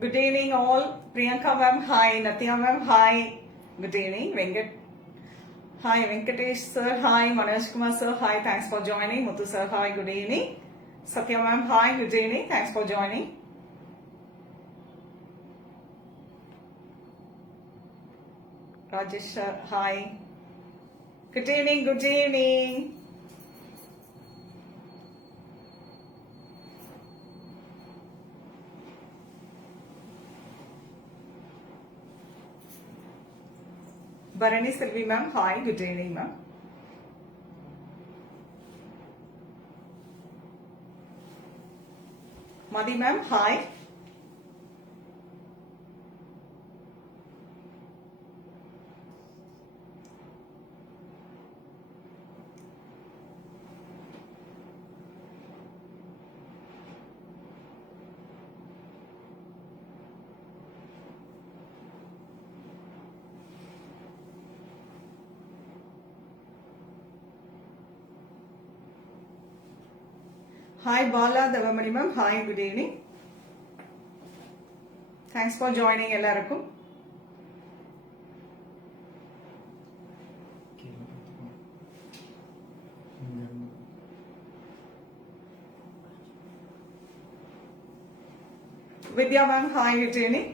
Good evening all. Priyanka ma'am, hi. Natya ma'am, hi. Good evening. Venkat. Hi. Venkatesh sir, hi. Manoj Kumar sir, hi. Thanks for joining. Muthu sir, hi. Good evening. Satya ma'am, hi. Good evening. Thanks for joining. Rajesh sir, hi. Good evening. Good evening. Bharani Selvi ma'am, hi. Good evening ma'am. Madhi ma'am, hi. Hi Bala Devamani ma'am, hi. Good evening. Thanks for joining எல்லாருக்கும். Vidya ma'am, hi. Good evening.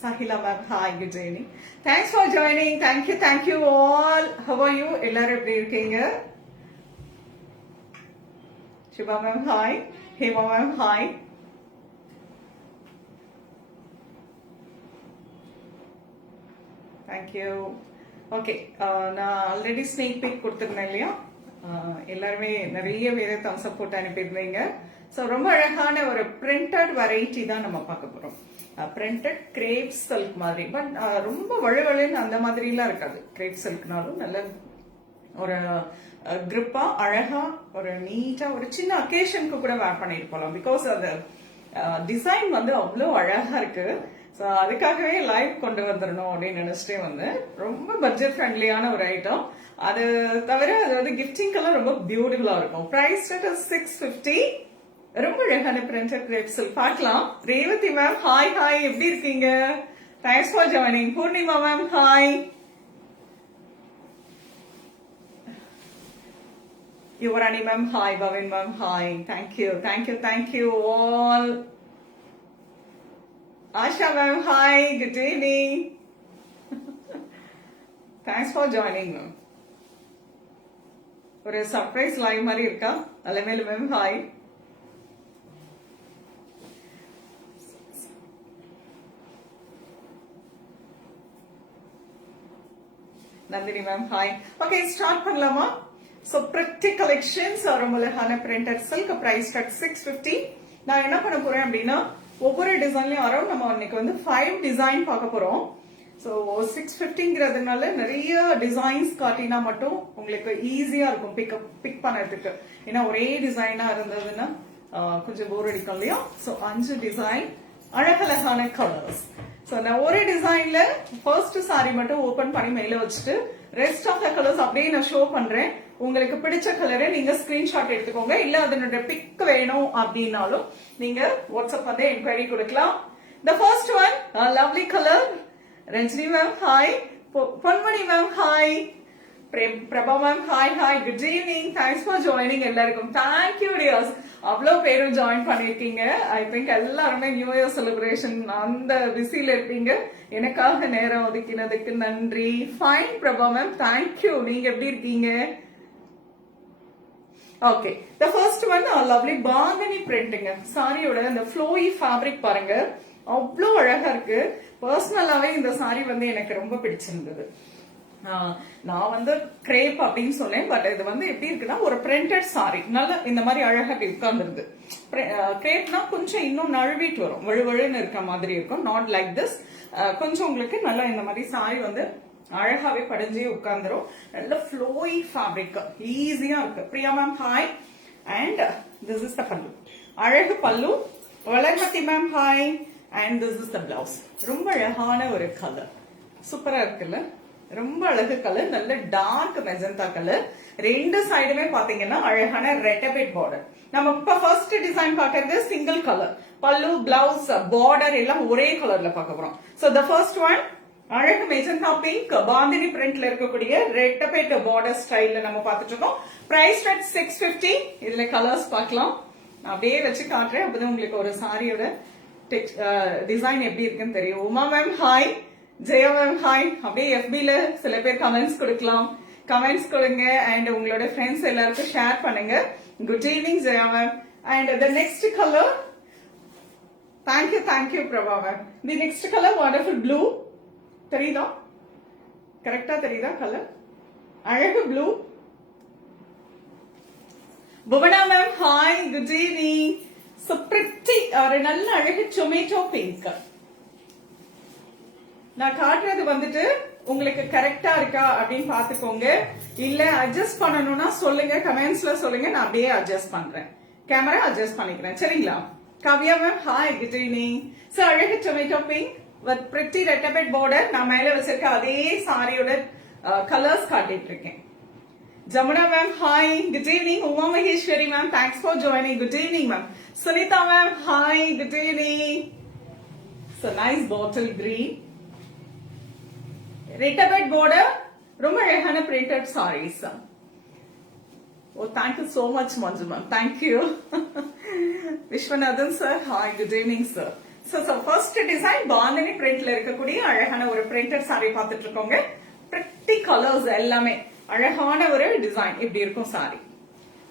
Sahila ma'am, hi. Good evening. Thanks for joining. Thank you all. How are you? எல்லாரும் எப்படி இருக்கீங்க? Shubha ma'am, hi. Hema ma'am, hi. Thank you. Okay, நான் already snake peak கொடுத்துருந்தேன் இல்லையா? எல்லாருமே நிறைய பேரை Thums அப் போட்டு அனுப்பியிருந்தீங்க. ஸோ ரொம்ப அழகான ஒரு பிரிண்டட் வெரைட்டி தான் நம்ம பார்க்க போறோம். பிரிண்டட் கிரேப் சில்க் மாதிரி, பட் ரொம்ப வழுவழுன்னு அந்த மாதிரிலாம் இருக்காது. கிரேப் சில்க்னாலும் நல்ல ஒரு கிரிப்பா அழகா ஒரு நீட்டா ஒரு சின்ன அக்கேஷனுக்கு கூட வேர் பண்ணிட்டு போகலாம். பிகாஸ் அது டிசைன் வந்து அவ்வளோ அழகா இருக்கு. ஸோ அதுக்காகவே லைவ் கொண்டு வந்துடணும் அப்படின்னு நினைச்சிட்டே வந்து ரொம்ப பட்ஜெட் ஃப்ரெண்ட்லியான ஒரு ஐட்டம். அது தவிர அது வந்து கிஃப்டிங்கெல்லாம் ரொம்ப பியூட்டிஃபுல்லா இருக்கும். பிரைஸ் 650. ரொம்ப அழகான பிரிண்டட் கிரேப் சில்க் பார்க்கலாம். ரேவதி மேம், ஹாய் ஹாய், எப்படி இருக்கீங்க? Thanks for joining. Poornima ma'am, hi. Yuvarani ma'am, hi. Bhavin ma'am, hi. Thank you all. Asha ma'am, hi. Good evening. Thanks for joining ma'am. ஒரு சர்ப்ரைஸ் லைவ் மாதிரி இருக்கா? Alamelu ma'am, hi. Nandini ma'am, hi. Okay, start பண்ணலாமா? So pretty collections ரொம்ப அழகான printed silk, price at 650. நான் என்ன பண்ண போறேன் அப்படின்னா, ஒவ்வொரு டிசைன்லயும் அரௌண்ட் நம்ம இன்னைக்கு வந்து 5 டிசைன் பார்க்க போறோம். ஸோ 650ங்கிறதுனால நிறைய டிசைன்ஸ் காட்டினா மட்டும் உங்களுக்கு ஈஸியா இருக்கும் பிக் பண்ணுறதுக்கு. ஏன்னா ஒரே டிசைனா இருந்ததுன்னா கொஞ்சம் போர் அடிக்கும் இல்லையா? ஸோ 5 டிசைன், அழகழகான கலர்ஸ். ஸோ நான் ஒரு டிசைன்ல ஃபர்ஸ்ட் சாரி மட்டும் ஓபன் பண்ணி மேல வச்சுட்டு ரெஸ்ட் ஆஃப் த கலர்ஸ் அப்படியே நான் ஷோ பண்றேன். உங்களுக்கு பிடிச்ச கலரை நீங்க ஸ்கிரீன்ஷாட் எடுத்துக்கோங்க. இல்ல அதனோட பிக் வேணும் அப்படின்னாலும் நீங்க வாட்ஸ்அப் வந்து என்கொயரி கொடுக்கலாம். The first one, a lovely color. Ranjini ma'am, hi. Ponmani ma'am, hi. Prabha ma'am, hi. Good evening. Thanks for joining எல்லாருக்கும். Thank you dears. அவ்வளோ பேரும் ஜாயின் பண்ணிருக்கீங்க. ஐ திங்க் எல்லாருமே நியூ இயர் செலிப்ரேஷன் அந்த பிஸியில இருப்பீங்க. எனக்காக நேரம் ஒதுக்கினதுக்கு நன்றி. Fine Prabha ma'am, thank you. நீங்க எப்படி இருக்கீங்க? ஓகே, த first one lovely bandhani printing. சாரியோட இந்த ஃப்ளோயி ஃபேப்ரிக் பாருங்க, அவ்வளோ அழகா இருக்கு. பர்சனலாவே இந்த சாரி வந்து எனக்கு ரொம்ப பிடிச்சிருந்தது. நான் வந்து கிரேப் அப்படின்னு சொன்னேன், பட் இது வந்து எப்படி இருக்குன்னா ஒரு பிரிண்டட் சாரி, நல்ல இந்த மாதிரி அழகா உட்கார்ந்துருது. கிரேப்னா கொஞ்சம் இன்னும் நழுவிட்டு வரும், வழுவழுன்னு இருக்க மாதிரி இருக்கும். Not like this. கொஞ்சம் உங்களுக்கு நல்லா இந்த மாதிரி சாரி வந்து அழகாவே படிஞ்சே உட்கார்ந்துரும். நல்ல ஃப்ளோயி ஃபேப்ரிக், ஈஸியா இருக்கு. Priya ma'am, hi. And this is த பல்லு, அழகு பல்லு. Valarmathi ma'am, hi. And this is the blouse. ரொம்ப அழகான ஒரு கலர், சூப்பரா இருக்குல்ல? ரொம்ப அழகு கலர், நல்ல டார்க் மெஜந்தா கலர். ரெண்டு சைடுமே பாத்தீங்கன்னா அழகான ரெட்டபெட் பார்டர். நம்ம இப்ப ஃபர்ஸ்ட் டிசைன் பார்க்கிறது சிங்கிள் கலர், பல்லு பிளவுஸ் பார்டர் எல்லாம் ஒரே கலர்ல பார்க்க போறோம். சோ த ஃபர்ஸ்ட் ஒன் அழகு மெஜந்தா பிங்க் பாந்தினி பிரிண்ட்ல இருக்கக்கூடிய ரெட்டபெட் பார்டர் ஸ்டைல்ல நம்ம பார்த்துட்டு இருக்கோம். Price at 650. இதுல கலர்ஸ் பார்க்கலாம். நான் அப்படியே வச்சு காட்டுறேன், அப்பதான் உங்களுக்கு ஒரு சாரியோட டிசைன் எப்படி இருக்குன்னு தெரியும். Uma ma'am hi, Jaya ma'am hi. அப்படியே FB-ல சில பேர் கமெண்ட்ஸ் கொடுக்கலாம், கமெண்ட்ஸ் கொடுங்க அண்ட் உங்களோட ஃப்ரெண்ட்ஸ் எல்லாருக்கும் ஷேர் பண்ணுங்க. Good evening Jaya ma'am. And the next colour, thank you Prabha ma'am. The next colour wonderful blue. தெரியுதா? கரெக்டா தெரியுதா கலர்? அழகு blue. Bhuvana ma'am hi, good evening. So pretty ஒரு நல்ல அழகு டொமேட்டோ பிங்க். நான் காட்டுறது வந்துட்டு உங்களுக்கு கரெக்டா இருக்கா அப்படின்னு பாத்துக்கோங்க. இல்ல அட்ஜஸ்ட் பண்ணணும்னா சொல்லுங்க, கமெண்ட்ஸ்ல சொல்லுங்க, நான் அப்படியே அட்ஜஸ்ட் பண்றேன், கேமரா அட்ஜஸ்ட் பண்ணிக்கிறேன். சரிங்களா? Kavya ma'am hi, good evening. So அழகு டொமேட்டோ பிங்க் வித் பிரிட்டி ரெட்டபெட் பார்டர். நான் மேல வச்சிருக்க அதே சாரியோட கலர்ஸ் காட்டிட்டு இருக்கேன். Jamuna ma'am hi, good evening. Uma Maheswari ma'am thanks for joining, good evening ma'am. Sunitha ma'am hi, good evening. So nice bottle green ரெட்டபெட் பார்டர், ரொம்ப அழகான printed sarees. Oh thank you so much Manju ma'am, thank you. Viswanathan sir hi, good evening sir. So first design bandhani பிரிண்ட்ல இருக்கக்கூடிய அழகான ஒரு printed sorry பார்த்துட்டு இருக்கோங்க. Pretty colours எல்லாமே அழகான ஒரு டிசைன் இப்படி இருக்கும் சாரி.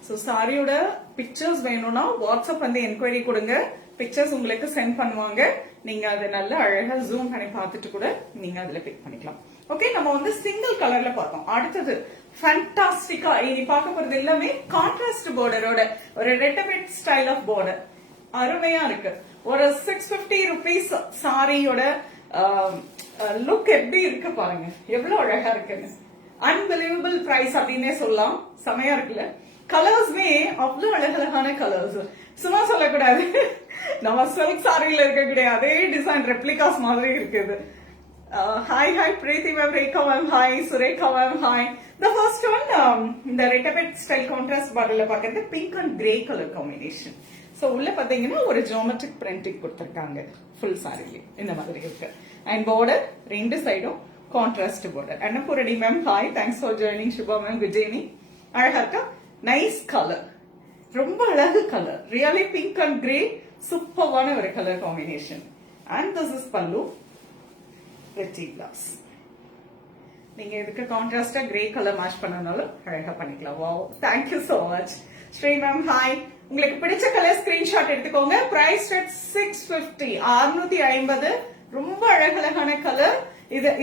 சோ சாரியோட பிக்சர்ஸ் வேணும்னா வாட்ஸ்அப் வந்து என்கொயரி கொடுங்க, பிக்சர்ஸ் உங்களுக்கு சென்ட் பண்ணுவாங்க. நீங்க அதை நல்லா அழகா ஜூம் பண்ணி பார்த்துட்டு கூட நீங்க அதுல பிக் பண்ணிக்கலாம். ஓகே, நம்ம வந்து சிங்கிள் கலர்ல பார்த்தோம். அடுத்தது ஃபேண்டாஸ்டிக்கா இனி பார்க்க போறது எல்லாமே கான்ட்ராஸ்ட் பார்டரோட ஒரு ரெட்டபெட் ஸ்டைல் ஆஃப் பார்டர். அருமையா இருக்கு. ஒரு 650 rupees சாரியோட லுக் எப்படி இருக்கு பாருங்க, எவ்வளவு அழகா இருக்குன்னு. அன்பிலீவபிள் பிரைஸ் அப்படின்னே சொல்லலாம். செமையா இருக்குல்ல? கலர்ஸ்மே அவ்வளவு அழகழகான கலர்ஸ். சும்மா சொல்லக்கூடாது, நம்ம சில்க் சாரியில இருக்கக்கூடிய அதே டிசைன் ரெப்ளிகாஸ் மாதிரி இருக்குது. Hi hi Preethi ma'am, Rekha ma'am hi, Surekha ma'am hi. The first one இந்த ரெட்டபெட் ஸ்டைல் கான்ட்ராஸ்ட் பார்டர்ல பாக்குறது pink and grey colour combination. So உள்ள பாத்தீங்கன்னா ஒரு ஜியோமெட்ரிக் பிரிண்டிங் கொடுத்திருக்காங்க ஃபுல் சாரியில இந்த மாதிரி இருக்கு. அண்ட் பார்டர் ரெண்டு சைடும் contrast border. Annapoorani ma'am hi, thanks for joining. Subha ma'am good evening. அழகா இருக்கா? நைஸ் கலர், ரொம்ப அழகு colour. Really pink and grey சூப்பரான ஒரு colour combination. And this is pallu, pretty blouse. நீங்க இதுக்கு கான்ட்ராஸ்டா கிரே கலர் மேட்ச் பண்ணனாலும் அழகா பண்ணிக்கலாம். Wow, thank you so much. Sri ma'am hi. உங்களுக்கு பிடிச்ச கலர் ஸ்கிரீன்ஷாட் எடுத்துக்கோங்க. Price at 650, 650. ரொம்ப அழகழகான கலர்.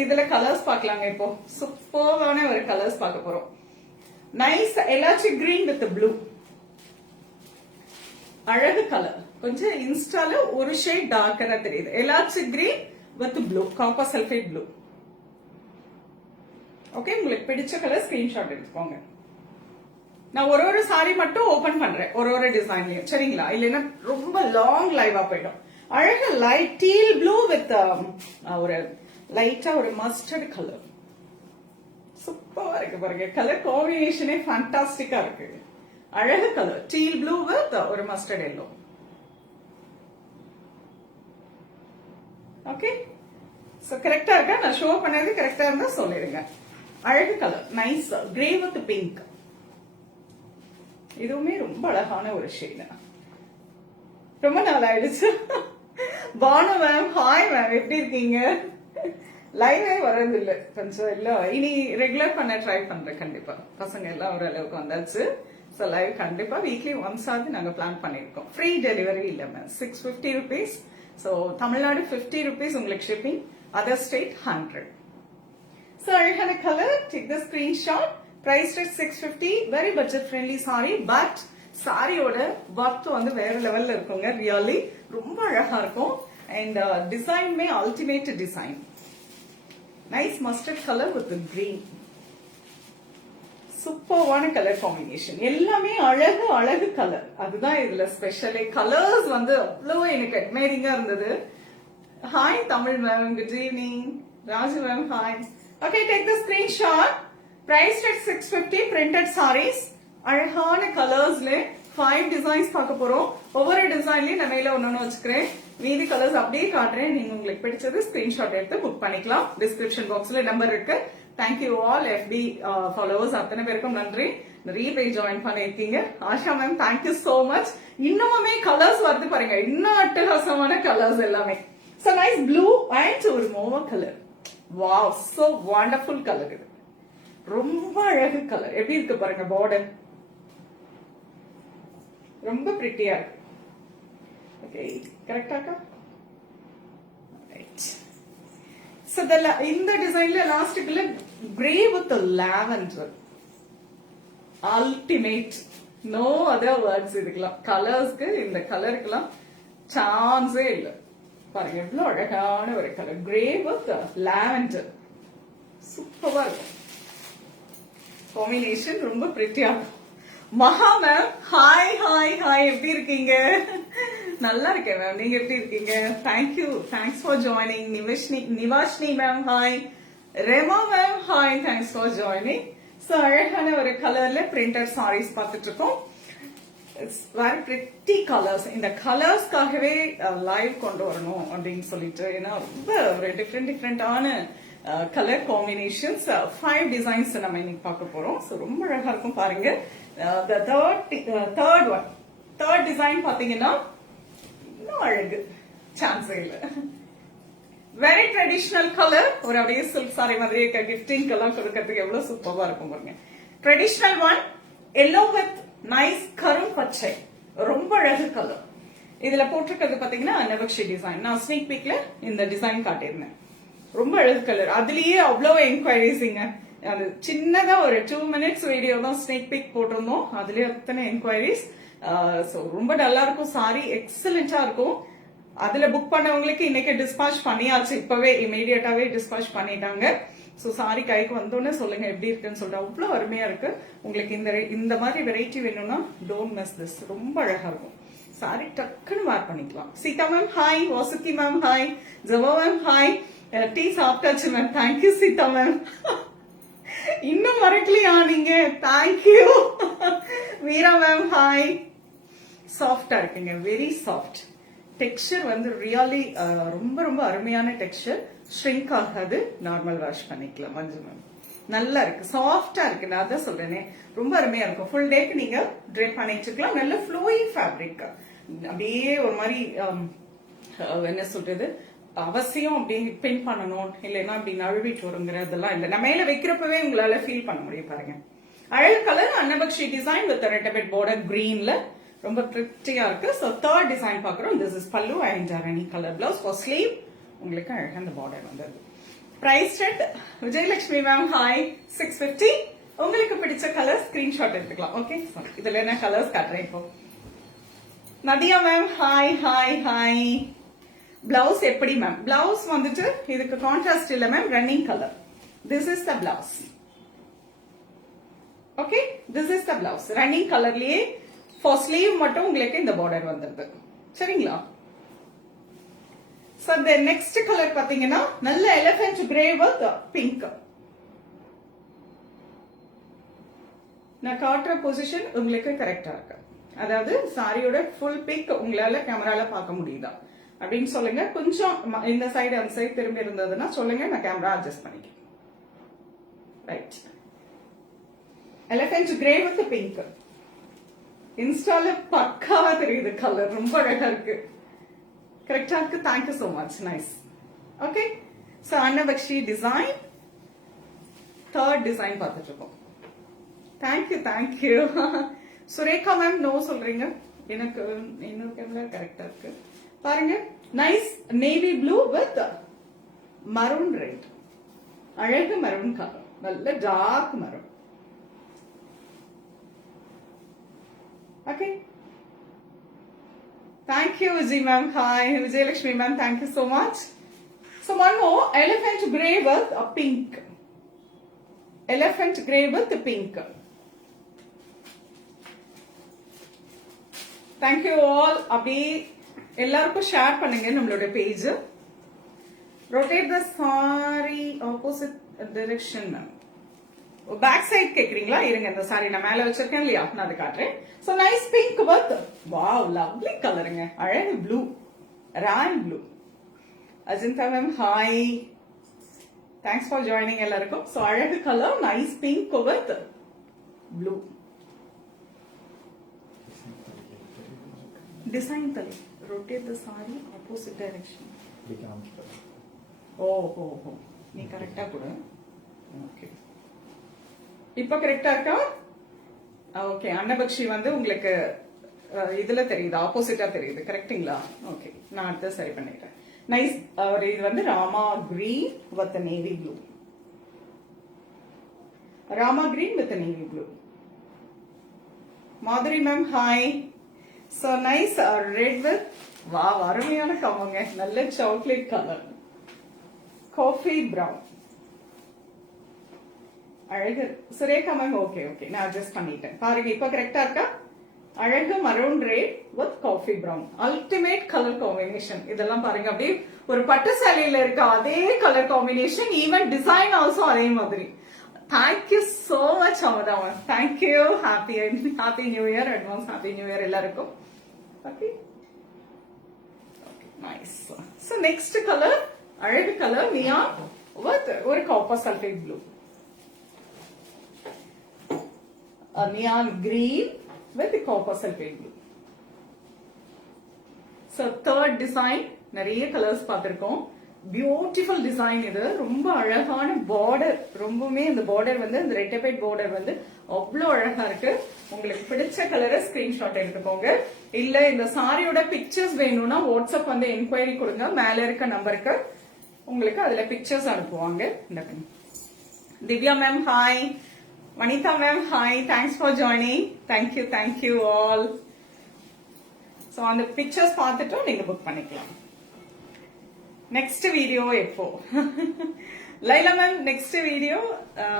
இதுல கலர்ஸ் பார்க்கலாங்க. இப்போ சூப்பரான ஒரு கலர்ஸ் பார்க்க போறோம். Nice elaichi green with blue. அழகு கலர். கொஞ்சம் இன்ஸ்டால ஒரு ஷேட் டார்க்கரா தெரியுது. Elaichi green with blue, copper sulphate blue. Okay, உங்களுக்கு பிடிச்ச கலர் ஸ்கிரீன்ஷாட் எடுத்துக்கோங்க. நான் ஒரு சாரி மட்டும் ஓபன் பண்றேன், ஒரு டிசைன்லயும். சரிங்களா? இல்லைன்னா ரொம்ப லாங் லைவா போயிடும். அழகு லைட் டீல் ப்ளூ வித் ஒரு லைட்டா ஒரு மஸ்டர்ட் கலர். சூப்பரா இருக்கு பாருங்க. கலர் காம்பினேஷனே ஃபேண்டாஸ்டிக்கா இருக்கு. அழகு கலர் டீல் ப்ளூ வித் ஒரு மஸ்டர்ட் எல்லோ. ஓகே, சோ கரெக்டா இருக்கா? நான் ஷோ பண்ணது கரெக்டா இருந்தா சொல்லிடுங்க. அழகு colour nice grey with pink. இதுவுமே ரொம்ப அழகான ஒரு ஷேட். ரொம்ப நாள் ஆயிடுச்சு. பானு மேம் ஹாய் மேம், எப்படி இருக்கீங்க? லைவே வர்றது இல்ல கொஞ்சம் இல்ல, இனி ரெகுலர் பண்ண ட்ரை பண்றேன் கண்டிப்பா. பசங்க எல்லாம் ஓரளவுக்கு வந்தாச்சு. சோ லைவ் கண்டிப்பா வீக்லி ஒன்ஸ் ஆகுது நாங்க பிளான் பண்ணிருக்கோம். ஃப்ரீ டெலிவரி இல்ல ma'am, 650 rupees. So Tamil Nadu 50 rupees உங்களுக்கு ஷிப்பிங், அதர் ஸ்டேட் 100. சோ அழகான colour, take the screenshot. Price at 650. Very budget friendly saree. But சாரியோட ஒர்த் வந்து வேற லெவல்ல இருக்குங்க. ரியலி ரொம்ப அழகா இருக்கும். அண்ட் டிசைன்மே ultimate design. Nice mustard colour with green. சூப்பர்வான கலர் காம்பினேஷன். எல்லாமே அழகு அழகு கலர். அதுதான் இதுல ஸ்பெஷலே. கலர்ஸ் வந்து அவ்வளவு எனக்கு அட்மைரிங்கா இருந்தது. Hi Tamil ma'am, good evening. Raju ma'am hi. Okay, take the screenshot. Price at 650. Printed sarees. அழகான கலர்ஸ்ல 5 டிசைன்ஸ் பார்க்க போறோம். ஒவ்வொரு டிசைன்லயும் நான் மேல ஒன்னு வச்சுக்கிறேன். மீதி கலர்ஸ் அப்படியே காட்டுறேன். நீங்க உங்களுக்கு பிடிச்சது ஸ்கிரீன்ஷாட் எடுத்து புக் பண்ணிக்கலாம். டிஸ்கிரிப்ஷன் பாக்ஸ்ல நம்பர் இருக்கு. தேங்க்யூ ஆல் எஃபி ஃபாலோவர்ஸ் அத்தனை பேருக்கும் நன்றி. நிறைய பேர் ஜாயின் பண்ணிருக்கீங்க. Asha ma'am thank you so much. இன்னுமே கலர்ஸ் வருது பாருங்க. இன்னும் அட்டகாசமான கலர்ஸ் எல்லாமே. So nice blue and ஒரு mauve colour. Wow, so wonderful colour இது. ரொம்ப அழகு கலர். எப்படி இருக்கு பாருங்க பார்டர். ரொம்ப பிரிட்டியா இருக்கு. ஓகே, கரெக்டாக்கா? ரைட். So இந்த டிசைன்ல லாஸ்ட்க்குள்ள grey with lavender. Ultimate. No other words இதுக்கெல்லாம். கலர்ஸ்க்கு இந்த கலருக்குலாம் சான்ஸே இல்லை. பாருங்க எவ்வளவு அழகான ஒரு கலர். Grey with lavender. சூப்பரா இருக்கும். காம்பினேஷன் ரொம்ப பிரிட்டியா இருக்கும். மகா மேம் ஹாய் ஹாய் ஹாய், எப்படி இருக்கீங்க? நல்லா இருக்கேன் மேம், நீங்க எப்படி இருக்கீங்க? Thank you, thanks for joining. Nivashini ma'am hi. Rema ma'am hi, thanks for joining. So அழகான ஒரு கலர்ல பிரிண்டட் சாரீஸ் பார்த்துட்டு இருக்கோம். It's very pretty colours. இந்த கலர்ஸ்க்காகவே லைவ் கொண்டு வரணும் அப்படின்னு சொல்லிட்டு, ஏன்னா ரொம்ப ஒரு டிஃப்ரெண்டான கலர் காம்பினேஷன்ஸ். 5 டிசைன்ஸ் நம்ம இன்னைக்கு பார்க்க போறோம். ஸோ ரொம்ப அழகா இருக்கும் பாருங்க. தேர்ட் டிசைன் பாத்தீங்கன்னா இன்னும் அழகு, சான்ஸே இல்ல. Very traditional colour. ஒரு அப்படியே சில்க் சாரி மாதிரி கிஃப்டிங் எல்லாம் கொடுக்கறதுக்கு எவ்வளவு சூப்பரா இருக்கும் பாருங்க. Traditional one yellow with nice கரும் பச்சை. ரொம்ப அழகு கலர். இதுல போட்டிருக்கிறது பாத்தீங்கன்னா நவக்ஷி டிசைன். நான் ஸ்னீக் பீக்ல இந்த டிசைன் காட்டியிருந்தேன். ரொம்ப அழகு கலர். அதுலயே அவ்வளவு என்கொயரிஸிங்க. அது சின்னதா ஒரு 2 minutes வீடியோ தான் ஸ்னேக் பிக் போட்டிருந்தோம். அதுலயே அத்தனை என்கொயரிஸ். ரொம்ப நல்லா இருக்கும். சாரி எக்ஸலண்டா இருக்கும். அதுல புக் பண்ணவங்களுக்கு இன்னைக்கு டிஸ்பாச் பண்ணியாச்சு. இப்பவே இமீடியட்டாவே டிஸ்பாச் பண்ணிட்டாங்க. சோ சாரி கைக்கு வந்தோடனே சொல்லுங்க எப்படி இருக்குன்னு சொல்லிட்டு. அவ்வளவு அருமையா இருக்கு. உங்களுக்கு இந்த மாதிரி வெரைட்டி வேணும்னா டோன்ட் மிஸ் திஸ். ரொம்ப அழகா இருக்கும். சாரி டக்குன்னு வேர் பண்ணிக்கலாம். Seetha ma'am hi. Vasuki ma'am hi. Jawa ma'am hi. Tea சாப்பிட்டாச்சு மேம். Thank you Seetha ma'am. இன்னும் மறக்கலையா நீங்க? தேங்க்யூ. Veera ma'am hi. சாஃப்டா இருக்குங்க, வெரி சாஃப்ட். டெக்ஸ்சர் வந்து ரியலி ரொம்ப ரொம்ப அருமையான டெக்ஸ்சர். ஷ்ரிங்க் ஆகாது. நார்மல் வாஷ் பண்ணிக்கலாம். மஞ்சு மேம் நல்லா இருக்கு, சாஃப்டா இருக்கு. நான் அதான் சொல்றேனே, ரொம்ப அருமையா இருக்கும். ஃபுல் டேக்கு நீங்க ட்ரெஸ் பண்ணி வச்சுக்கலாம். நல்ல ஃப்ளோயி ஃபேப்ரிக். அப்படியே ஒரு மாதிரி என்ன சொல்றது, அவசியம் அப்படியே பின் பண்ணணும் இல்லைன்னா அப்படி நழுவிட்டு வருங்கிறதெல்லாம் இல்லை. நான் மேல வைக்கிறப்பவே உங்களால ஃபீல் பண்ண முடியும் பாருங்க. அழகு colour Annapakshi design with red bit border கிரீன்ல ரொம்ப பிரிட்டியா இருக்கு. சோ தேர்ட் டிசைன் பாக்குறோம். This is pallu and rani colour blouse. For sleeve உங்களுக்கு அழகா அந்த பார்டர் வந்தது. Price set Vijayalakshmi ma'am hi. 650. உங்களுக்கு பிடிச்ச கலர் ஸ்கிரீன்ஷாட் எடுத்துக்கலாம். ஓகே, இதுல என்ன கலர்ஸ் காட்டுறேன் இப்போ. Nadiya ma'am hi hi hi. Blouse எப்படி மேம்? பிளவுஸ் வந்துட்டு இதுக்கு கான்ட்ராஸ்ட் இல்ல ma'am, running colour. This is the blouse. Okay, this is the blouse. ரன்னிங் கலர்லயே ஃபார் ஸ்லீவ் மட்டும் உங்களுக்கு இந்த பார்டர் வந்துருது. சரிங்களா? சோ இந்த நெக்ஸ்ட் கலர் பாத்தீங்கன்னா நல்ல எலிஃபென்ட் கிரே வித் பிங்க். நான் காட்டுற பொசிஷன் உங்களுக்கு கரெக்டா இருக்கு. அதாவது சாரியோட ஃபுல் பிக் உங்களால கேமரால பார்க்க முடியுதா அப்படின்னு சொல்லுங்க. கொஞ்சம் இந்த சைடு அந்த சைடு திரும்பி இருந்ததுன்னா சொல்லுங்க, நான் கேமரா அட்ஜஸ்ட் பண்ணிக்கிறேன். Right. Elephant grey with pink. இன்ஸ்டால பக்காவா தெரியுது கலர். ரொம்ப அழகா இருக்கு. கரெக்டா இருக்கு. Thank you so much. Nice. Okay, so Annapakshi design third design பார்த்துட்டு இருக்கோம். Thank you thank you. Sureka ma'am no சொல்றீங்க. எனக்கு இன்னொரு கேமரா கரெக்டா இருக்கு பாருங்க. Nice navy blue with maroon red. அழகு மரூன் கலர். நல்ல dark maroon. Okay, thank you Vijay ma'am hi. Vijayalakshmi ma'am thank you so much. So one more elephant grey with a pink. Elephant grey with pink. Thank you all. அப்படியே எல்லாருக்கும் share பண்ணுங்க நம்மளோட page. rotate the saree opposite direction ma'am. Back side கேக்குறீங்களா? இருங்க, இந்த sorry நான் மேல வச்சிருக்கேன் இல்லையா, நான் அதை காட்டுறேன். So nice pink with wow lovely கலருங்க, அழகு blue, royal blue. Ajantha ma'am hi, thanks for joining எல்லாருக்கும். சோ அழகு colour, nice pink with blue. Design தலி, rotate the saree opposite direction. ஓஹோ, நீ கரெக்டா கூட. ஓகே, இப்ப கரெக்டா இருக்கா? ஓகே, அன்னபக்ஷி வந்து உங்களுக்கு இதுல தெரியுது, ஆப்போசிட்டா தெரியுது, கரெக்டுங்களா? ஓகே, நான் அடுத்த சரி பண்ணிட்டேன். நைஸ். இது வந்து Rama green with navy blue. Rama green with navy blue. Madhuri ma'am hi. So nice red with wow, அருமையான கவங்க, நல்ல சாக்லேட் கலர், காஃபி பிரவுன், அழகு. சுரேகா மேம் ஓகே ஓகே, நான் அட்ஜஸ்ட் பண்ணிட்டேன். பாருங்க இப்ப கரெக்டா இருக்கா? அழகு maroon red with coffee brown, ultimate colour combination. இதெல்லாம் பாருங்க, அப்படியே ஒரு பட்டு சேலையில இருக்க அதே colour combination, even design also அதே மாதிரி. Thank you so much Amatha ma'am, thank you. Happy new year, advance happy new year எல்லாருக்கும். Okay nice. So next colour, அழகு கலர் நியான் வித் ஒரு copper sulphate blue, neon green with copper sulphate blue. So third design, நிறைய colours பார்த்திருக்கோம். Beautiful design இது, ரொம்ப அழகான border, ரொம்பவுமே இந்த பார்டர் வந்து இந்த ரெட்டபைட் பார்டர் வந்து அவ்வளவு அழகா இருக்கு. உங்களுக்கு பிடிச்ச கலரை ஸ்கிரீன்ஷாட் எடுத்துக்கோங்க. இல்ல இந்த சாரியோட பிக்சர்ஸ் வேணும்னா வாட்ஸ்அப் வந்து என்கொயரி கொடுங்க, மேல இருக்க நம்பருக்கு உங்களுக்கு அதுல பிக்சர்ஸ் அனுப்புவாங்க. Divya ma'am hi, Vanitha ma'am hi, thanks for joining. Thank you all. So அந்த பிக்சர்ஸ் பார்த்துட்டு நீங்க புக் பண்ணிக்கலாம். நெக்ஸ்ட் வீடியோ எப்போ? லைலா மேம் நெக்ஸ்ட் வீடியோ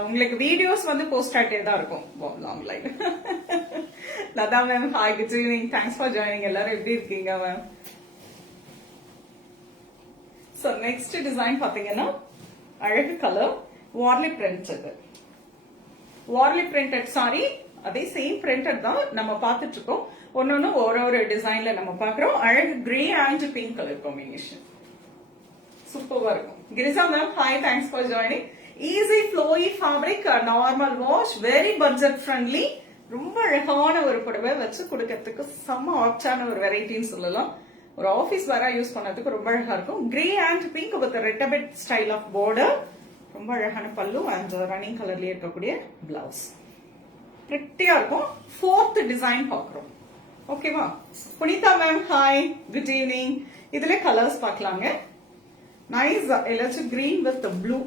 உங்களுக்கு வீடியோஸ் வந்து போஸ்ட் ஆகிட்டே தான் இருக்கும், long line. Latha ma'am hi, good evening, thanks for joining. எல்லாரும் எப்படி இருக்கீங்க மேம்? சோ நெக்ஸ்ட் டிசைன் பாத்தீங்கன்னா அழகு கலர் Warli printed. Warli printed saree, அதே சேம் பிரிண்டட் தான் நம்ம பார்த்துட்டு இருக்கோம். ஒன்னொன்னு ஒரு டிசைன்ல நம்ம பாக்குறோம். அழகு grey and pink colour combination, சூப்பரா இருக்கும். Krisha ma'am hi, thanks for joining. Easy flowy fabric, normal wash, very budget friendly, ரொம்ப அழகான ஒரு புடவை வச்சு கொடுக்கறதுக்கு செம்ம ஆப்டான ஒரு வெரைட்டின்னு சொல்லலாம். ஒரு ஆபீஸ் வேற யூஸ் பண்ணதுக்கு ரொம்ப அழகா இருக்கும். கிரே அண்ட் பிங்க் வித் ரெட்டபெட் ஸ்டைல் ஆஃப் பார்டர், ரொம்ப அழகான பல்லு அண்ட் ரன்னிங் கலர்லயே இருக்கக்கூடிய பிளவுஸ், பிரிட்டியா இருக்கும். ஃபோர்த் டிசைன் பாக்குறோம். ஓகேவா? Punitha ma'am hi, good evening. இதுல கலர்ஸ் பார்க்கலாங்க. நைஸ் எல்லாச்சும் கிரீன் வித் ப்ளூ.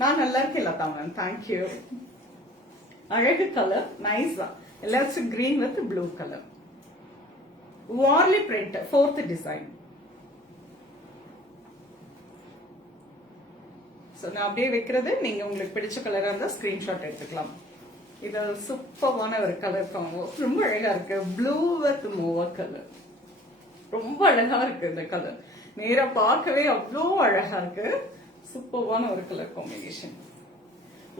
நான் நல்லா இருக்கேன் லதா மேம், தேங்க்யூ. அழகு கலர், நைஸ் எல்லாச்சும் green with blue colour. Warli print, fourth design. நான் அப்படியே வைக்கிறது, நீங்க உங்களுக்கு பிடிச்ச கலரா இருந்தா ஸ்கிரீன்ஷாட் எடுத்துக்கலாம். இது சூப்பரான ஒரு கலர் காம்போ, ரொம்ப அழகா இருக்கு. ப்ளூ வித் மூவர் கலர், ரொம்ப அழகா இருக்கு இந்த கலர். நேரா பார்க்கவே அவ்வளோ அழகா இருக்கு. சூப்பரான ஒரு colour combination.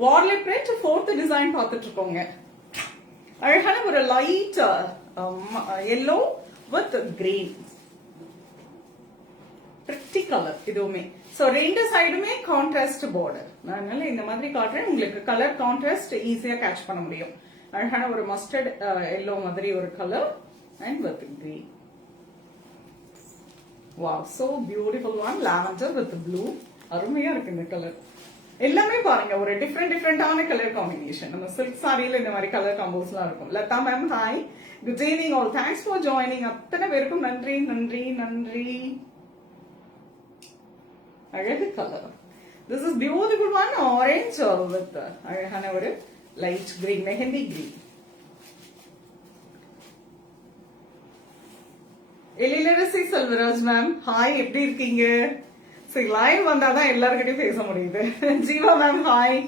Warli print fourth design பார்த்துட்டு இருக்கோங்க. அழகான ஒரு light yellow with green, pretty colour இதுவுமே. சோ ரெண்டு சைடுமே கான்ட்ராஸ்ட் பார்டர். அதனால இந்த மாதிரி காட்டுறேன், உங்களுக்கு கலர் கான்ட்ராஸ்ட் ஈஸியா கேட்ச் பண்ண முடியும். அழகான ஒரு மஸ்டர்ட் எல்லோ மாதிரி ஒரு colour and with green. Wow, so beautiful one, lavender with blue, அருமையா இருக்கு இந்த கலர். எல்லாமே பாருங்க ஒரு டிஃப்ரெண்டான கலர் காம்பினேஷன். நம்ம சில்க் சாரியில இந்த மாதிரி கலர் காம்போஸ்லாம் இருக்கும். Latha ma'am hi, good evening all, thanks for joining. அத்தனை பேருக்கும் நன்றி நன்றி நன்றி. அழகு colour. This is beautiful one, orange with அழகான ஒரு light green, mehndi green. Ezhilarasi Selvaraj ma'am hi, எப்படி இருக்கீங்க? சரி, லைவ் வந்தாதான் எல்லாருக்கிட்டையும் பேச முடியுது. Jeeva ma'am hi,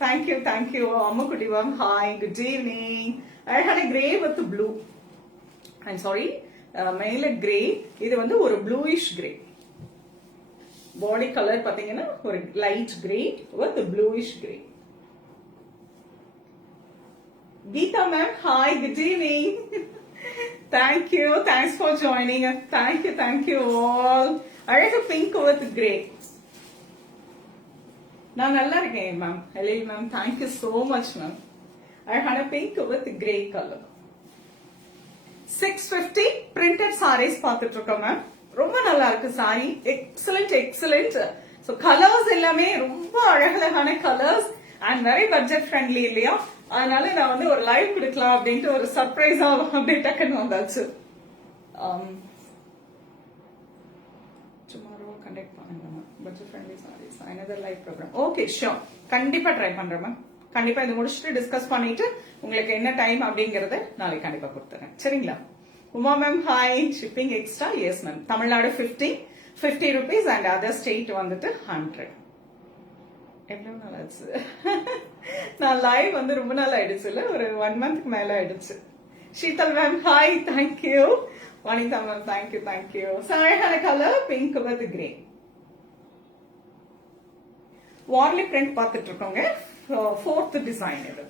thank you. Ammukutty ma'am hi, good evening. அழகான grey with blue, I'm sorry மேல கிரே, இது வந்து ஒரு ப்ளூயிஷ் கிரே. பாடி கலர் பாத்தீங்கன்னா ஒரு light grey with bluish grey. Geeta ma'am, hi, good evening. Thank you, thanks for joining us. Thank you all. அழகு pink with grey. நான் நல்லா இருக்கேன் ma'am. Hello ma'am, thank you so much ma'am. அழகான pink with grey colour. 650 printed sarees பார்த்துட்டு இருக்கோம் ma'am. ரொம்ப நல்லா இருக்கு சாரி. எக்ஸலண்ட். ஸோ கலர்ஸ் எல்லாமே ரொம்ப அழகழகான colours and very budget friendly இல்லையா? அதனால நான் வந்து ஒரு லைவ் கொடுக்கலாம் அப்படின்ட்டு ஒரு சர்ப்ரைஸா அப்படியே டக்குன்னு வந்தாச்சு. tomorrow conduct பண்ணுங்க மேம். Budget friendly sarees another live program. Okay sure, கண்டிப்பா ட்ரை பண்றேன் மேம். கண்டிப்பா இது முடிச்சுட்டு டிஸ்கஸ் பண்ணிட்டு உங்களுக்கு என்ன டைம் அப்படிங்கறத நாளைக்கு கண்டிப்பா கொடுத்துறேன். சரிங்களா? Uma ma'am hi. Shipping extra? Yes ma'am. Tamil Nadu 50 rupees and other state வந்துட்டு 100. எவ்வளவு நாள் ஆச்சு? நான் லைவ் வந்து ரொம்ப நாள் ஆயிடுச்சு இல்ல, ஒரு 1 month மேல ஆயிடுச்சு. Sheetal ma'am hi, thank you. Vanitha ma'am thank you. அழகான colour pink with grey. Warli print பார்த்துட்டு இருக்கோங்க. 4th டிசைன் இது.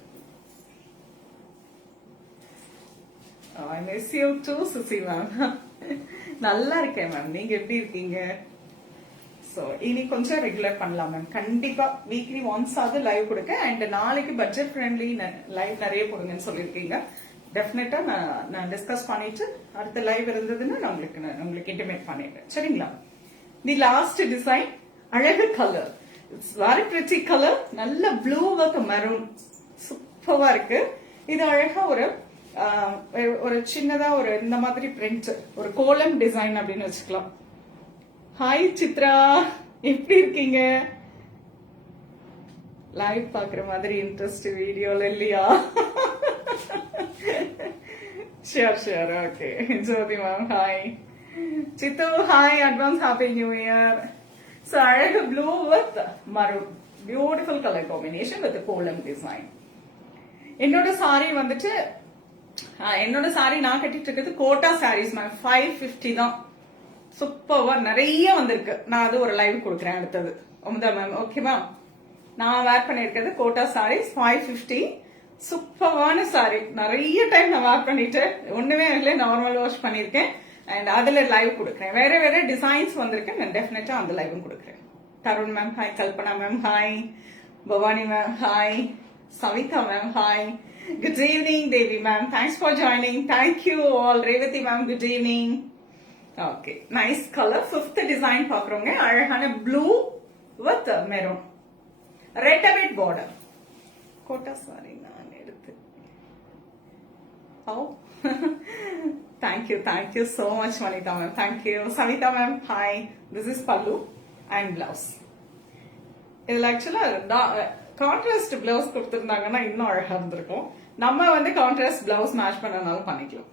I miss you too, Susi ma'am. நல்லா இருக்கேன் மேம், நீங்க எப்படி இருக்கீங்க? சோ இனி கொஞ்சம் ரெகுலர் பண்ணலாம் மேம். கண்டிப்பா வீக்லி ஒன்ஸ் ஆகுது லைவ் கொடுக்க. அண்ட் நாளைக்கு பட்ஜெட் ஃப்ரெண்ட்லி லைவ் நிறைய கொடுங்கன்னு சொல்லியிருக்கீங்க. டெஃபினட்டா நான் டிஸ்கஸ் பண்ணிட்டு அடுத்த லைவ் இருந்ததுன்னா நான் உங்களுக்கு இன்டிமேட் பண்ணிடுறேன். சரிங்களா? தி லாஸ்ட் டிசைன் அழகு colour. It's very pretty colour. நல்ல ப்ளூ வித் மெரூன் சூப்பரா இருக்கு. இது அழகா ஒரு சின்னதா ஒரு இந்த மாதிரி பிரிண்ட், ஒரு கோலம் டிசைன் அப்படின்னு வச்சுக்கலாம். ஹாய் சித்ரா, எப்படி இருக்கீங்க? லைவ் பாக்குற மாதிரி இன்ட்ரெஸ்ட் வீடியோல இல்லையா? Sure okay. Jyothi ma'am hi. Sidhu hi, advance happy new year. So அழகு blue with maroon, beautiful colour combination with kolam design. என்னோட சாரி வந்துட்டு நான் கட்டிட்டு இருக்கிறது கோட்டா சாரீஸ் மேம். 550 தான். சூப்பர்வா நிறைய வந்திருக்கு. நான் அது ஒரு லைவ் கொடுக்குறேன் அடுத்தது. அமுதா மேம் ஓகேவா? நான் வேர் பண்ணிருக்கிறது கோட்டா சாரீஸ் 550. சூப்பர்வான சாரி. நிறைய டைம் நான் வேர் பண்ணிட்டு ஒண்ணுமே இல்லை, நார்மல் வாஷ் பண்ணிருக்கேன். அண்ட் அதுல லைவ் கொடுக்குறேன். வேற டிசைன்ஸ் வந்திருக்கு. நான் டெஃபினட்டா அந்த லைவும் கொடுக்குறேன். Tarun ma'am hi. Kalpana ma'am hi. Bhavani ma'am hi. Savitha ma'am hi. Good evening Devi ma'am, thanks for joining. Thank you all. Revathi ma'am good evening. Okay, nice colour. 5th design பாக்குறோங்க. அழகான blue with maroon, red abet border. Kota sari நான் எடுத்து. Oh thank you so much Vanitha ma'am. Thank you Savitha ma'am hi. This is pallu and blouse. இதுல ஆக்சுவலா contrast blouse கொடுத்திருந்தாங்கன்னா இன்னும் அழகா இருந்திருக்கும். நம்ம வந்து கான்ட்ராஸ்ட் பிளவுஸ் மேட்ச் பண்ணனாலும் பண்ணிக்கலாம்.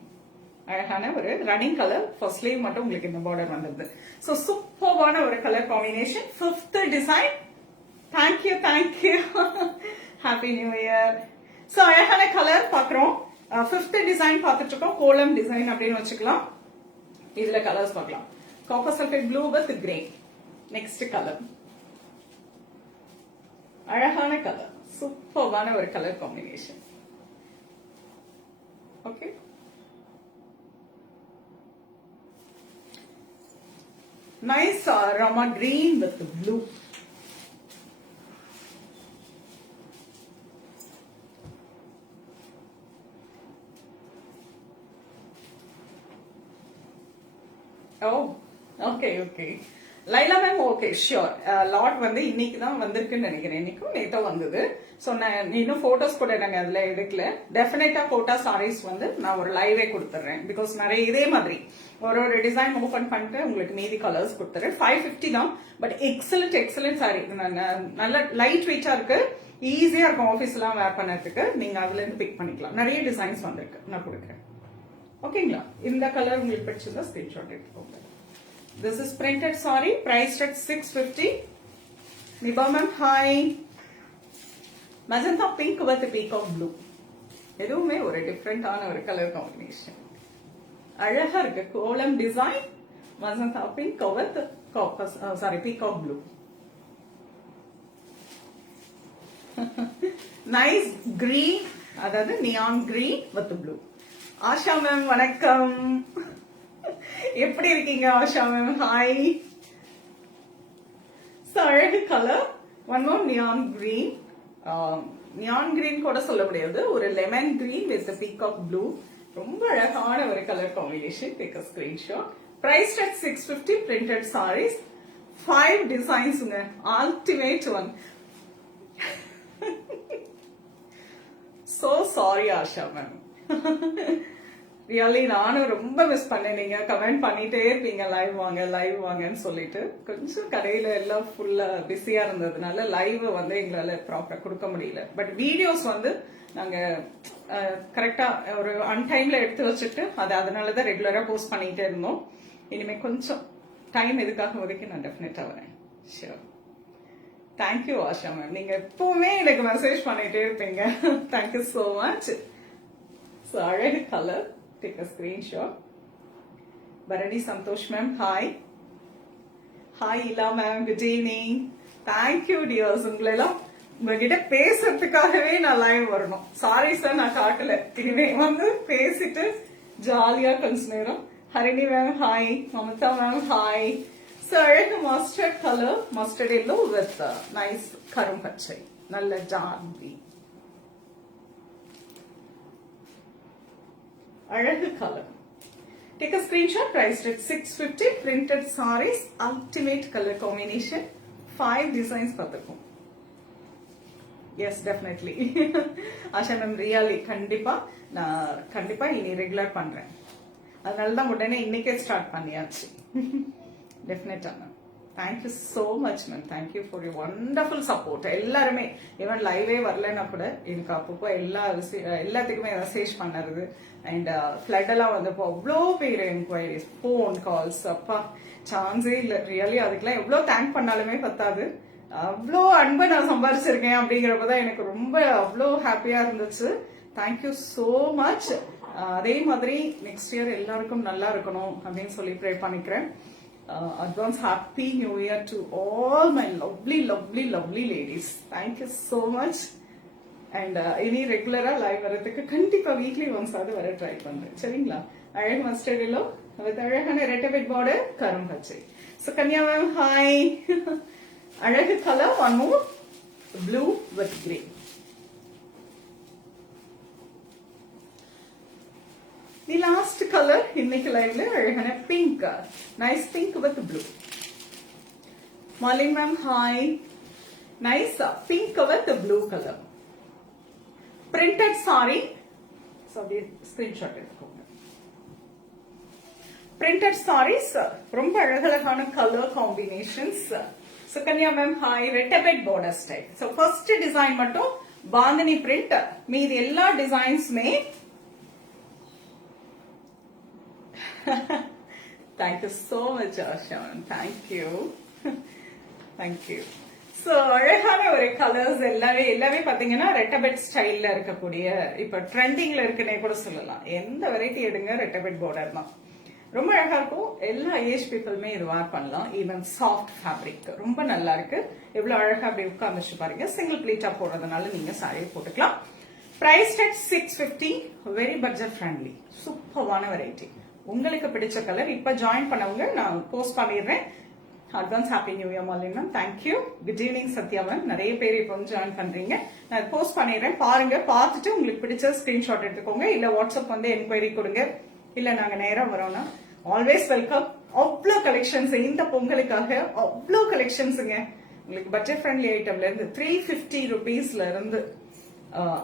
அழகான ஒரு ரன்னிங் கலர். ஃபர்ஸ்ட் ஸ்லீவ் மட்டும் உங்களுக்கு இந்த பார்டர் வந்தது. சோ சூப்பர்வான ஒரு colour combination. 5th design. Thank you happy new year. So அழகான கலர் பாக்குறோம். 5th டிசைன் பார்த்துட்டு இருக்கோம். கோலம் டிசைன் அப்படின்னு வச்சுக்கலாம். இதுல கலர்ஸ் பார்க்கலாம். Copper sulphate blue with grey. Next colour அழகான கலர். சூப்பர்வான ஒரு colour combination. Okay, nice rama green with blue. Oh, okay. Laila ma'am okay sure. Lot வந்து இன்னைக்கு தான் வந்திருக்குன்னு நினைக்கிறேன். இன்னைக்கும் நேத்தா வந்தது. சோ நான் இன்னும் போட்டோஸ் கூட நாங்க அதுல எடுக்கல. டெஃபினட்டா கோட்டா சாரீஸ் வந்து நான் ஒரு லைவே கொடுத்துறேன். பிகாஸ் நிறைய இதே மாதிரி ஒரு டிசைன் ஓபன் பண்ணிட்டு உங்களுக்கு மீதி கலர்ஸ் கொடுத்துறேன். 550 தான். But excellent sorry. நல்ல லைட் வெயிட்டா இருக்கு. ஈஸியா இருக்கும் ஆபீஸ் எல்லாம் வேர் பண்ணறதுக்கு. நீங்க அதுல இருந்து பிக் பண்ணிக்கலாம். நிறைய டிசைன்ஸ் வந்திருக்கு, நான் கொடுக்குறேன். ஓகேங்களா? இந்த கலர் உங்களுக்கு பிடிச்சிருந்தா ஸ்கிரீன்ஷாட் எடுத்துக்கோங்க. This is printed saree, priced at 650. Niba ma'am, hi. Magenta pink with peacock blue. எதுவுமே ஒரு டிஃப்ரெண்டான ஒரு கலர் காம்பினேஷன். அழகா இருக்கு. Kolam design, magenta pink with peacock blue. Nice green, அதாவது neon green with blue. Asha ma'am வணக்கம், எப்படி இருக்கீங்க ஆஷா மேம்? ஹாய். அழகு colour. One more neon green. Neon green கூட சொல்ல முடியாது, ஒரு lemon green with peacock blue. ரொம்ப அழகான ஒரு colour combination. Take a screenshot. Price at 650. Printed sarees. 5 designs. Ultimate one. So sorry Asha ma'am. Really நானும் ரொம்ப மிஸ் பண்ணேன். நீங்க கமெண்ட் பண்ணிட்டே இருப்பீங்க லைவ் வாங்கன்னு சொல்லிட்டு. கொஞ்சம் கடையில எல்லாம் ஃபுல்லா பிஸியா இருந்ததுனால லைவ் வந்து எங்களால ப்ராப்பரா கொடுக்க முடியல. பட் வீடியோஸ் வந்து நாங்க கரெக்டா ஒரு அன்டைம்ல எடுத்து வச்சுட்டு அதனாலதான் ரெகுலரா போஸ்ட் பண்ணிட்டே இருந்தோம். இனிமே கொஞ்சம் டைம் எதுக்காக ஒதுக்கி நான் டெஃபினட்டா வரேன். ஷியோர். தேங்க்யூ ஆஷா மேம், நீங்க எப்பவுமே எனக்கு மெசேஜ் பண்ணிட்டே இருப்பீங்க. Thank you so much. அழகு colour. Take a screenshot. Bharani Santhosh ma'am hi. Hi Ila ma'am, good evening. Thank you dears. உங்களெல்லாம் உங்ககிட்ட பேசுறதுக்காகவே நான் லைவ் வரணும். சாரி சார் நான் காட்டல, இனிமே வந்து பேசிட்டு ஜாலியா கொஞ்ச நேரம். Harini ma'am hi. Mamata ma'am hi. அழகு mustard colour, mustard yellow with nice கரும் பச்சை, நல்ல ஜாதி அழகு colour. Take a screenshot. Priced at 650. Printed sarees. Ultimate color combination. 5 designs பார்த்திருக்கோம். Yes, definitely. Asha ma'am really கண்டிப்பா இனி ரெகுலர் பண்றேன். அதனாலதான் உடனே இன்னைக்கே ஸ்டார்ட் பண்ணியாச்சு. டெஃபினட்டா ma'am. Thank you so much ma'am. Thank you for you wonderful support. எல்லாருமே ஈவன் லைவே வரலன்னா கூட எனக்கு அப்பப்போ எல்லாத்துக்குமே மெசேஜ் பண்ணறது அண்ட் ஃபிளட் எல்லாம் வந்தப்போ அவ்வளோ பேர் என்கொயரிஸ், போன் கால்ஸ், அப்பா சான்ஸே இல்லை. ரியலி அதுக்கெல்லாம் எவ்வளோ தேங்க் பண்ணாலுமே பத்தாது. அவ்வளோ அன்பை நான் சம்பாரிச்சிருக்கேன் அப்படிங்கிறப்பதான் எனக்கு ரொம்ப அவ்வளோ ஹாப்பியா இருந்துச்சு. Thank you so much. அதே மாதிரி நெக்ஸ்ட் இயர் எல்லாருக்கும் நல்லா இருக்கணும் அப்படின்னு சொல்லி ப்ரே பண்ணிக்கிறேன். Advance happy new year to all my lovely ladies. Thank you so much. And இனி ரெகுலரா லைவ் வரதுக்கு கண்டிப்பா வீக்லி ஒன்ஸ் ஆவது வர ட்ரை பண்றேன். சரிங்களா? அழகு மஸ்டர்ட் எல்லோ வித் அழகான ரெட்டபெட் பார்டர், கரும் பச்சை. So Kanya ma'am hi. அழகு colour. One more blue with grey. The last color இன்னைக்கு லைவ்ல அழகான pink, nice pink with blue. Malin ma'am hi. Nice pink with blue colour. Printed sari. Screenshot எடுத்துக்கோங்க. பிரிண்டட் சாரீஸ் ரொம்ப அழகழகான colour combinations. Suganya ma'am hi. ரெட்டபெட் border style. So first design மட்டும் bandhani print, மீதி எல்லா டிசைன்ஸுமே Thank you so much, Asha. Thank you. Thank you. So, அழகான ஒரு colours எல்லாமே பாத்தீங்கன்னா ரெட்டபெட் ஸ்டைல்ல இருக்கக்கூடிய, இப்ப ட்ரெண்டிங்ல இருக்குன்னே கூட சொல்லலாம். எந்த வெரைட்டி எடுங்க ரெட்டபெட் பார்டர் தான் ரொம்ப அழகா இருக்கும். எல்லா ஏஜ் பீப்புளுமே இது வேர் பண்ணலாம். ஈவன் சாஃப்ட் ஃபேப்ரிக் ரொம்ப நல்லா இருக்கு. எவ்வளவு அழகா அப்படி உட்கார்ந்துச்சு பாருங்க. சிங்கிள் பிளீட்டா போடுறதுனால நீங்க சாரியை போட்டுக்கலாம். Price at 650. Very budget friendly. சூப்பரான வெரைட்டி. உங்களுக்கு பிடிச்ச கலர் இப்ப ஜாயின் பண்ணவங்க நான் போஸ்ட் பண்ணிடுறேன். Advance happy new year Malin ma'am. Thank you. Good evening Sathya ma'am. நிறைய பேர் இப்போ ஜாயின் பண்றீங்க. நான் போஸ்ட் பண்ணிடுறேன். பாருங்க, பார்த்துட்டு உங்களுக்கு பிடிச்ச ஸ்கிரீன்ஷாட் எடுத்துக்கோங்க. இல்ல வாட்ஸ்அப் வந்து என்கொயரி கொடுங்க. இல்ல நாங்க நேரம் வரோம்னா ஆல்வேஸ் வெல்கம். அவ்வளோ கலெக்ஷன்ஸ் இந்த பொங்கலுக்காக, அவ்வளோ கலெக்ஷன்ஸுங்க. உங்களுக்கு பட்ஜெட் ஃப்ரெண்ட்லி ஐட்டம்ல இருந்து 350 rupeesல இருந்து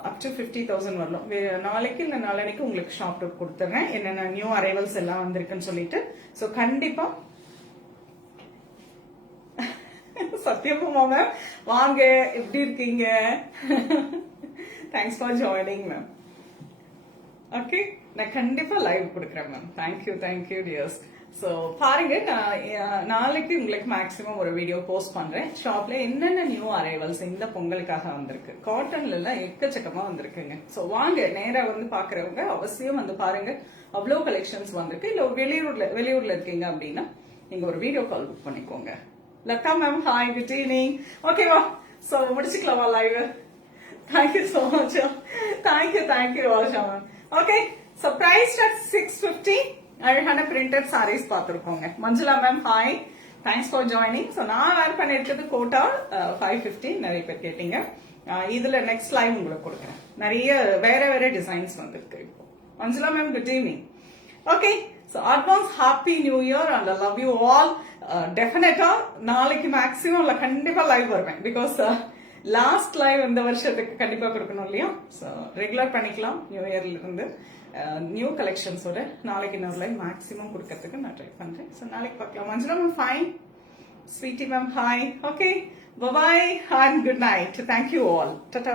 அப் டு 50,000 வரணும். நாளைக்கு இல்ல நாளைக்கு உங்களுக்கு ஷாப் டூர் கொடுத்துறேன். என்னென்ன நியூ அரைவல்ஸ் எல்லாம் வந்திருக்குன்னு சொல்லிட்டு. சோ கண்டிப்பா சத்யபாமா மேம் வாங்க, எப்படி இருக்கீங்க? Thanks for joining ma'am. Okay, நான் கண்டிப்பா லைவ் கொடுக்குறேன் மேம். Thank you tears. சோ பாருங்க, நான் நாளைக்கு உங்களுக்கு மேக்ஸிமம் ஒரு வீடியோ போஸ்ட் பண்றேன். ஷாப்ல என்னென்ன நியூ அரைவல்ஸ் இந்த பொங்கலுக்காக வந்திருக்கு. காட்டன்ல எல்லாம் எக்கச்சக்கமா வந்திருக்குங்க. சோ வாங்க, நேரா வந்து பாக்குறவங்க அவசியம் வந்து பாருங்க. அவ்வளவு கலெக்ஷன்ஸ் வந்திருக்கு. இல்ல வெளியூர்ல இருக்கீங்க அப்படின்னா நீங்க ஒரு வீடியோ கால் புக் பண்ணிக்கோங்க. Latha ma'am hi, good evening. ஓகேவா, சோ முடிச்சுக்கலாமா live? Thank you so much. Thank you Asha ma'am. Okay, so price at 650. அழகான பிரிண்டட் சாரீஸ் பார்த்துருக்கோங்க. Manjula ma'am hi, thanks for joining. So நான் வேர் பண்ணிருக்கிறது கோட்டா 550. நிறைய பேர் கேட்டீங்க. இதுல நெக்ஸ்ட் லைவ் உங்களுக்கு கொடுக்குறேன். நிறைய வேற டிசைன்ஸ் வந்திருக்கு இப்போ. Manjula ma'am good evening. Okay, so advance happy new year and love you all. டெஃபினட்டா நாளைக்கு மேக்ஸிமம் இல்ல கண்டிப்பா லைவ் வருவேன். பிகாஸ் லாஸ்ட் லைவ் இந்த வருஷத்துக்கு கண்டிப்பா கொடுக்கணும் இல்லையா? ஸோ ரெகுலர் பண்ணிக்கலாம் நியூ இயர்ல இருந்து. நியூ கலெக்ஷன்ஸோட நாளைக்கு இன்னொரு லைவ் மேக்ஸிமம் கொடுக்கறதுக்கு நான் ட்ரை பண்றேன். ஸோ நாளைக்கு பார்க்கலாம். Manjula ma'am fine, Sweety ma'am hi. Okay, bye bye and good night. Thank you all. Tata.